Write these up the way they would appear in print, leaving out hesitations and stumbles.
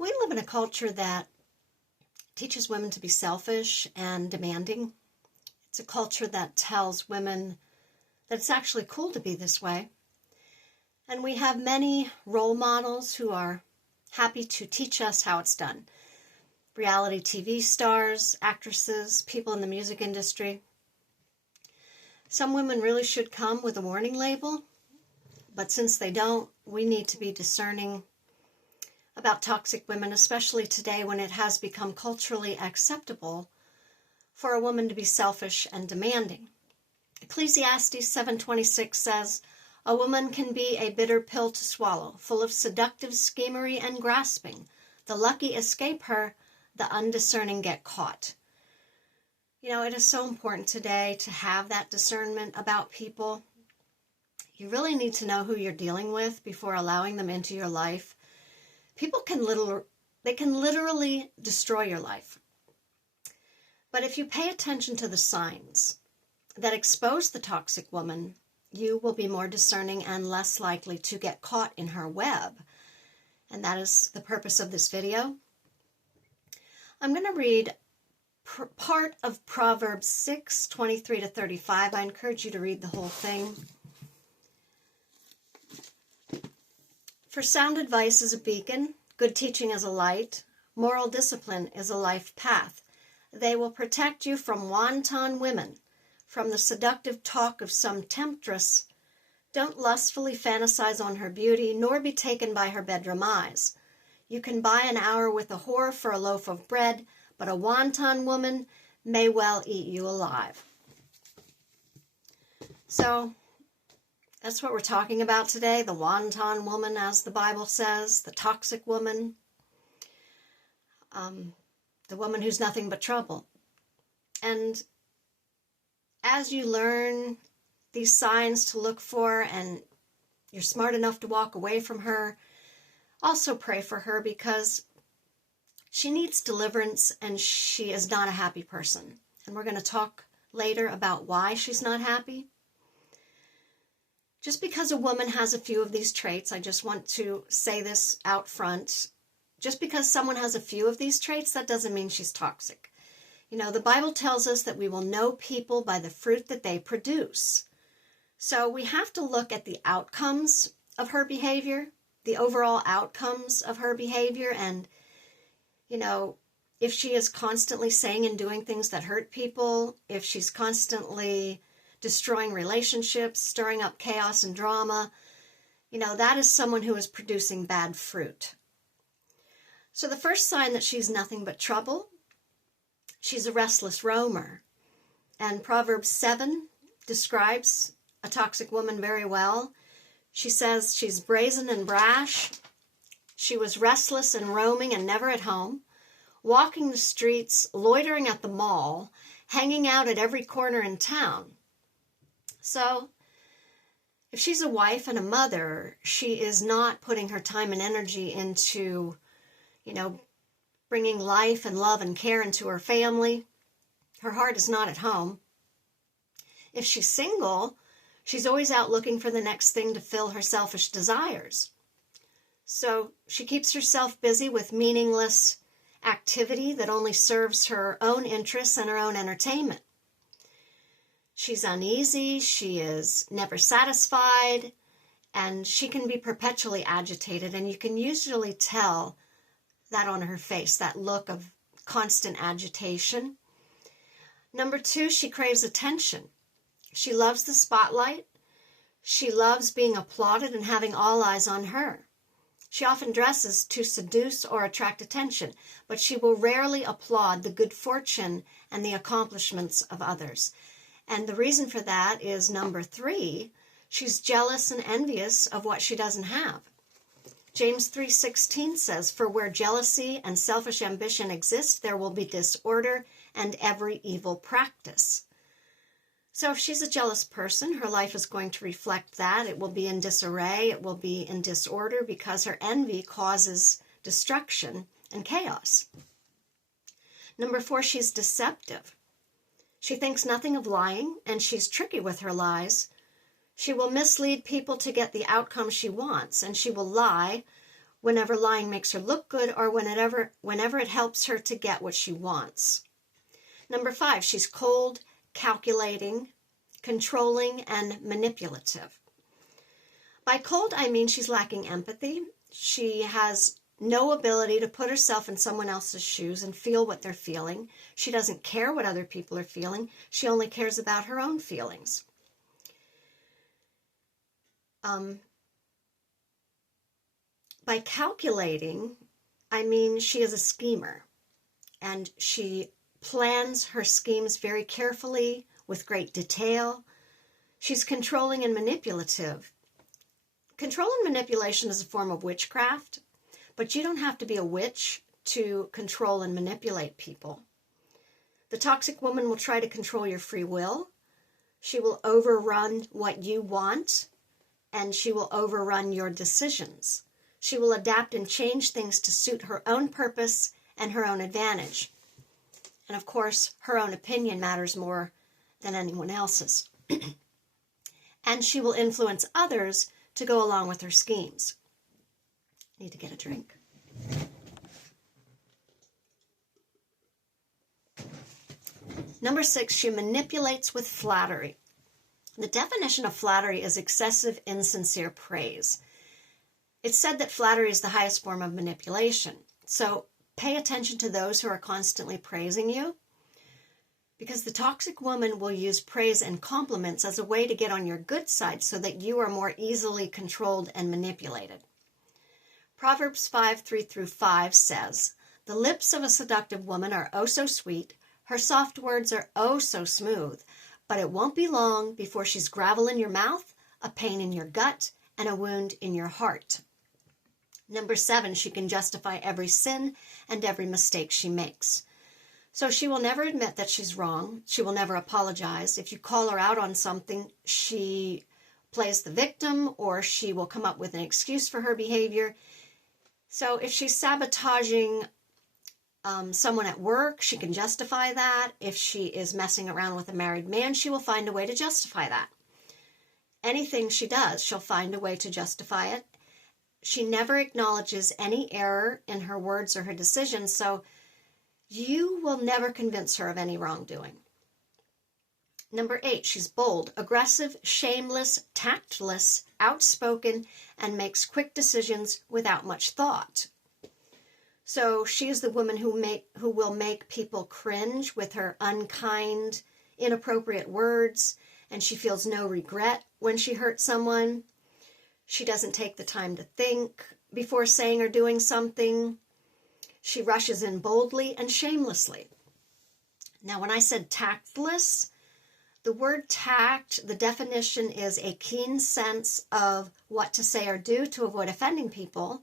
We live in a culture that teaches women to be selfish and demanding. It's a culture that tells women that it's actually cool to be this way. And we have many role models who are happy to teach us how it's done. Reality TV stars, actresses, people in the music industry. Some women really should come with a warning label, but since they don't, we need to be discerning about toxic women, especially today when it has become culturally acceptable for a woman to be selfish and demanding. Ecclesiastes 7:26 says, "A woman can be a bitter pill to swallow, full of seductive schemery and grasping. The lucky escape her, the undiscerning get caught." You know, it is so important today to have that discernment about people. You really need to know who you're dealing with before allowing them into your life. People can literally destroy your life. But if you pay attention to the signs that expose the toxic woman, you will be more discerning and less likely to get caught in her web. And that is the purpose of this video. I'm going to read part of Proverbs 6:23-35. I encourage you to read the whole thing. For sound advice is a beacon, good teaching is a light, moral discipline is a life path. They will protect you from wanton women, from the seductive talk of some temptress. Don't lustfully fantasize on her beauty, nor be taken by her bedroom eyes. You can buy an hour with a whore for a loaf of bread, but a wanton woman may well eat you alive. So, that's what we're talking about today, the wanton woman, as the Bible says, the toxic woman, the woman who's nothing but trouble. And as you learn these signs to look for and you're smart enough to walk away from her, also pray for her because she needs deliverance and she is not a happy person. And we're going to talk later about why she's not happy. Just because a woman has a few of these traits, I just want to say this out front, just because someone has a few of these traits, that doesn't mean she's toxic. You know, the Bible tells us that we will know people by the fruit that they produce. So we have to look at the outcomes of her behavior, the overall outcomes of her behavior, and, you know, if she is constantly saying and doing things that hurt people, if she's constantly destroying relationships, stirring up chaos and drama, you know, that is someone who is producing bad fruit. So the first sign that she's nothing but trouble, she's a restless roamer. And Proverbs 7 describes a toxic woman very well. She says she's brazen and brash. She was restless and roaming and never at home, walking the streets, loitering at the mall, hanging out at every corner in town. So, if she's a wife and a mother, she is not putting her time and energy into, you know, bringing life and love and care into her family. Her heart is not at home. If she's single, she's always out looking for the next thing to fill her selfish desires. So, she keeps herself busy with meaningless activity that only serves her own interests and her own entertainment. She's uneasy, she is never satisfied, and she can be perpetually agitated, and you can usually tell that on her face, that look of constant agitation. Number 2, she craves attention. She loves the spotlight. She loves being applauded and having all eyes on her. She often dresses to seduce or attract attention, but she will rarely applaud the good fortune and the accomplishments of others. And the reason for that is number 3, she's jealous and envious of what she doesn't have. James 3:16 says, "For where jealousy and selfish ambition exist, there will be disorder and every evil practice." So if she's a jealous person, her life is going to reflect that. It will be in disarray, it will be in disorder because her envy causes destruction and chaos. Number 4, she's deceptive. She thinks nothing of lying, and she's tricky with her lies. She will mislead people to get the outcome she wants, and she will lie whenever lying makes her look good or whenever it helps her to get what she wants. Number 5, she's cold, calculating, controlling, and manipulative. By cold, I mean she's lacking empathy. She has no ability to put herself in someone else's shoes and feel what they're feeling. She doesn't care what other people are feeling. She only cares about her own feelings. By calculating, I mean she is a schemer, and she plans her schemes very carefully with great detail. She's controlling and manipulative. Control and manipulation is a form of witchcraft, but you don't have to be a witch to control and manipulate people. The toxic woman will try to control your free will. She will overrun what you want, and she will overrun your decisions. She will adapt and change things to suit her own purpose and her own advantage. And of course, her own opinion matters more than anyone else's. And she will influence others to go along with her schemes. Need to get a drink. Number 6, she manipulates with flattery. The definition of flattery is excessive, insincere praise. It's said that flattery is the highest form of manipulation. So pay attention to those who are constantly praising you, because the toxic woman will use praise and compliments as a way to get on your good side so that you are more easily controlled and manipulated. Proverbs 5:3-5 says, "The lips of a seductive woman are oh so sweet, her soft words are oh so smooth, but it won't be long before she's gravel in your mouth, a pain in your gut, and a wound in your heart." Number 7, she can justify every sin and every mistake she makes. So she will never admit that she's wrong. She will never apologize. If you call her out on something, she plays the victim, or she will come up with an excuse for her behavior. So if she's sabotaging someone at work, she can justify that. If she is messing around with a married man, she will find a way to justify that. Anything she does, she'll find a way to justify it. She never acknowledges any error in her words or her decisions, so you will never convince her of any wrongdoing. Number 8, she's bold, aggressive, shameless, tactless, outspoken, and makes quick decisions without much thought. So she is the woman who will make people cringe with her unkind, inappropriate words, and she feels no regret when she hurts someone. She doesn't take the time to think before saying or doing something. She rushes in boldly and shamelessly. Now, when I said tactless, the word tact, the definition is a keen sense of what to say or do to avoid offending people,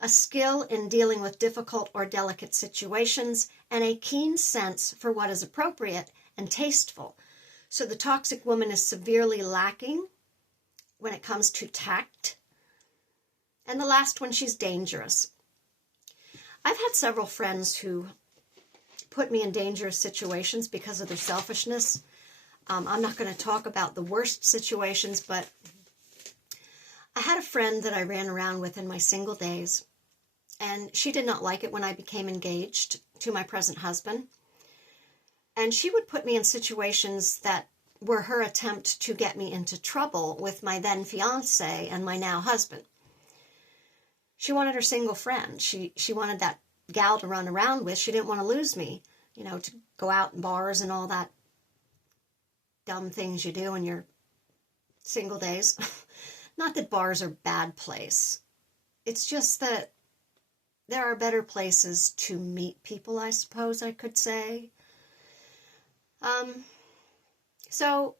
a skill in dealing with difficult or delicate situations, and a keen sense for what is appropriate and tasteful. So the toxic woman is severely lacking when it comes to tact. And the last one, she's dangerous. I've had several friends who put me in dangerous situations because of their selfishness. I'm not going to talk about the worst situations, but I had a friend that I ran around with in my single days, and she did not like it when I became engaged to my present husband. And she would put me in situations that were her attempt to get me into trouble with my then fiance and my now husband. She wanted her single friend. She wanted that gal to run around with. She didn't want to lose me, to go out in bars and all that dumb things you do in your single days. Not that bars are a bad place. It's just that there are better places to meet people, I suppose I could say. So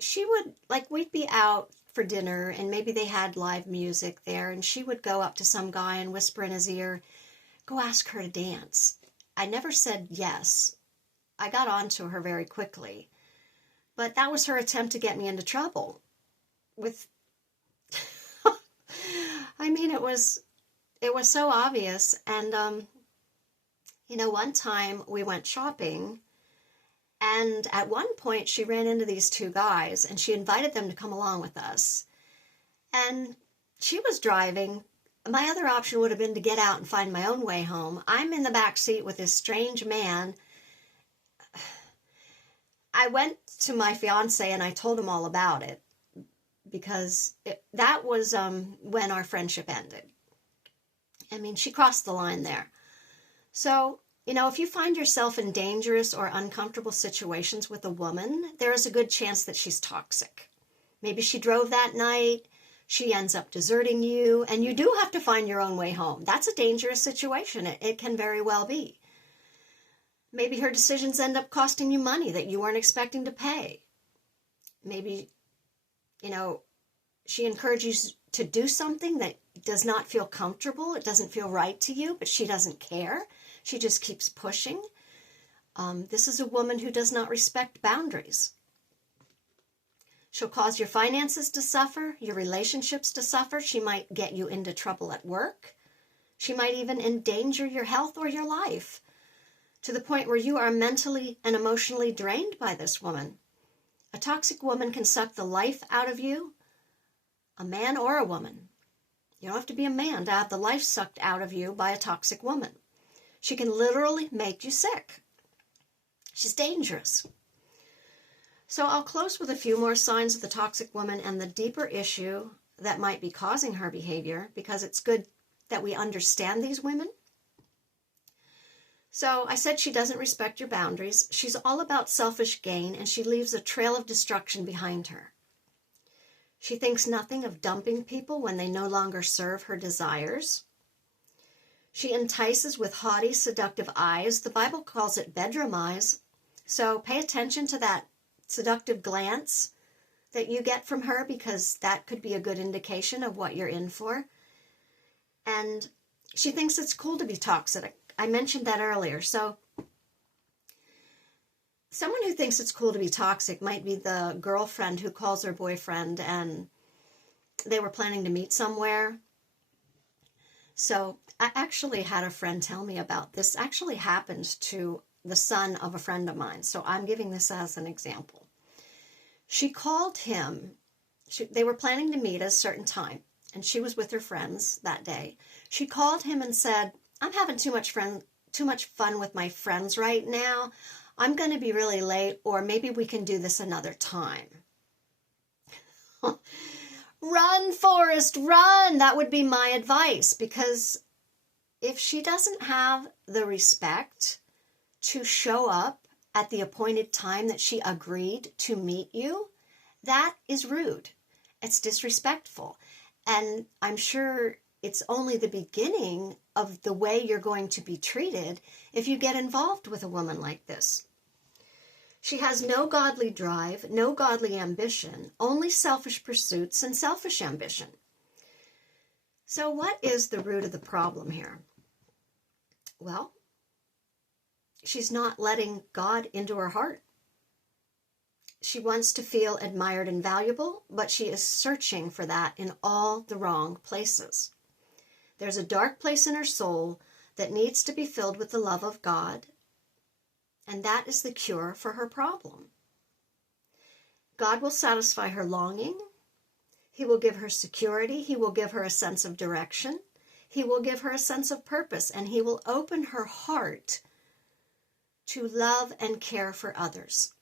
she would, we'd be out for dinner and maybe they had live music there, and she would go up to some guy and whisper in his ear, "Go ask her to dance." I never said yes. I got on to her very quickly. But that was her attempt to get me into trouble with, it was so obvious. And, one time we went shopping, and at one point she ran into these two guys and she invited them to come along with us. And she was driving, My other option would have been to get out and find my own way home. I'm in the back seat with this strange man. I went to my fiance and I told him all about it because that was when our friendship ended. I mean, she crossed the line there. So, if you find yourself in dangerous or uncomfortable situations with a woman, there is a good chance that she's toxic. Maybe she drove that night, she ends up deserting you, and you do have to find your own way home. That's a dangerous situation. It can very well be. Maybe her decisions end up costing you money that you weren't expecting to pay. Maybe, she encourages you to do something that does not feel comfortable. It doesn't feel right to you, but she doesn't care. She just keeps pushing. This is a woman who does not respect boundaries. She'll cause your finances to suffer, your relationships to suffer. She might get you into trouble at work. She might even endanger your health or your life to the point where you are mentally and emotionally drained by this woman. A toxic woman can suck the life out of you, a man or a woman. You don't have to be a man to have the life sucked out of you by a toxic woman. She can literally make you sick. She's dangerous. So I'll close with a few more signs of the toxic woman and the deeper issue that might be causing her behavior, because it's good that we understand these women. So I said she doesn't respect your boundaries. She's all about selfish gain, and she leaves a trail of destruction behind her. She thinks nothing of dumping people when they no longer serve her desires. She entices with haughty, seductive eyes. The Bible calls it bedroom eyes. So pay attention to that seductive glance that you get from her, because that could be a good indication of what you're in for. And she thinks it's cool to be toxic. I mentioned that earlier. So someone who thinks it's cool to be toxic might be the girlfriend who calls her boyfriend and they were planning to meet somewhere. So I actually had a friend tell me about this. Actually happened to the son of a friend of mine. So I'm giving this as an example. She called him. They were planning to meet at a certain time, and she was with her friends that day. She called him and said, I'm having too much fun with my friends right now. I'm going to be really late, or maybe we can do this another time. Run, Forrest, run! That would be my advice, because if she doesn't have the respect to show up at the appointed time that she agreed to meet you, that is rude. It's disrespectful. And I'm sure it's only the beginning of the way you're going to be treated if you get involved with a woman like this. She has no godly drive, no godly ambition, only selfish pursuits and selfish ambition. So what is the root of the problem here? Well, she's not letting God into her heart. She wants to feel admired and valuable, but she is searching for that in all the wrong places. There's a dark place in her soul that needs to be filled with the love of God, and that is the cure for her problem. God will satisfy her longing. He will give her security. He will give her a sense of direction. He will give her a sense of purpose, and he will open her heart to love and care for others.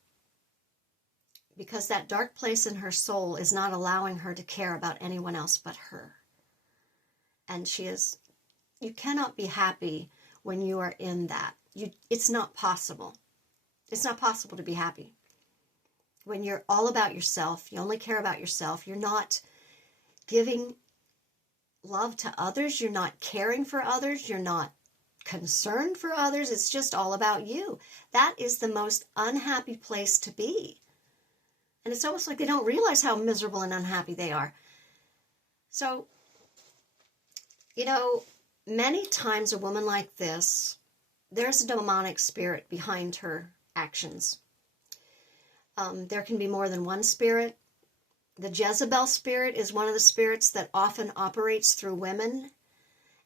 Because that dark place in her soul is not allowing her to care about anyone else but her. And you cannot be happy when you are in that. It's not possible. It's not possible to be happy. When you're all about yourself, you only care about yourself, you're not giving love to others, you're not caring for others, you're not concerned for others, it's just all about you. That is the most unhappy place to be. And it's almost like they don't realize how miserable and unhappy they are. So, many times a woman like this, there's a demonic spirit behind her actions. There can be more than one spirit. The Jezebel spirit is one of the spirits that often operates through women.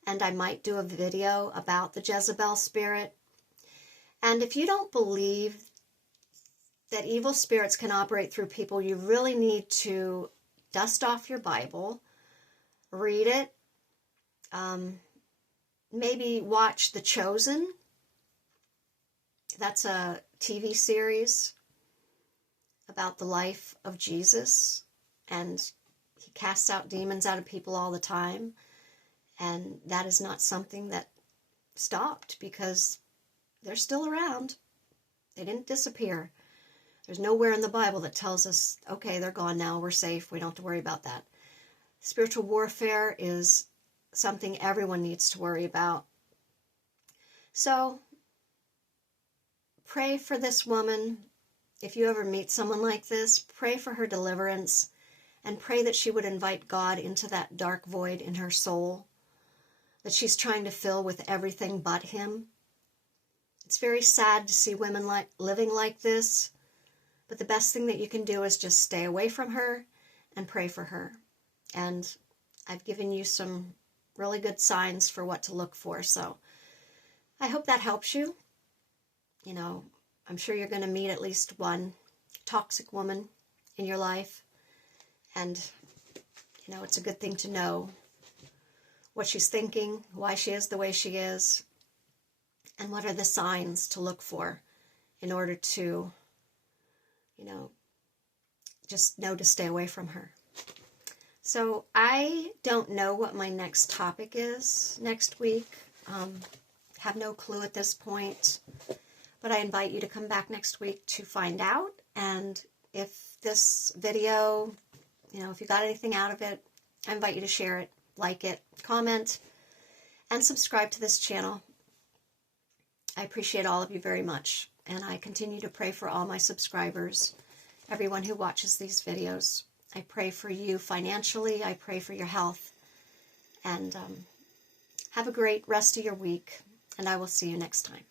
And I might do a video about the Jezebel spirit. And if you don't believe that evil spirits can operate through people, you really need to dust off your Bible, read it, Maybe watch The Chosen. That's a TV series about the life of Jesus, and he casts out demons out of people all the time, and that is not something that stopped, because they're still around. They didn't disappear. There's nowhere in the Bible that tells us, okay, they're gone now, we're safe, we don't have to worry about that. Spiritual warfare is something everyone needs to worry about. So, pray for this woman. If you ever meet someone like this, pray for her deliverance, and pray that she would invite God into that dark void in her soul that she's trying to fill with everything but him. It's very sad to see women living like this, but the best thing that you can do is just stay away from her and pray for her. And I've given you some really good signs for what to look for, so I hope that helps you. You know, I'm sure you're going to meet at least one toxic woman in your life, and, you know, it's a good thing to know what she's thinking, why she is the way she is, and what are the signs to look for in order to, you know, just know to stay away from her. So I don't know what my next topic is next week. Have no clue at this point, but I invite you to come back next week to find out. And if this video, you know, if you got anything out of it, I invite you to share it, like it, comment, and subscribe to this channel. I appreciate all of you very much, and I continue to pray for all my subscribers, everyone who watches these videos. I pray for you financially. I pray for your health, and have a great rest of your week, and I will see you next time.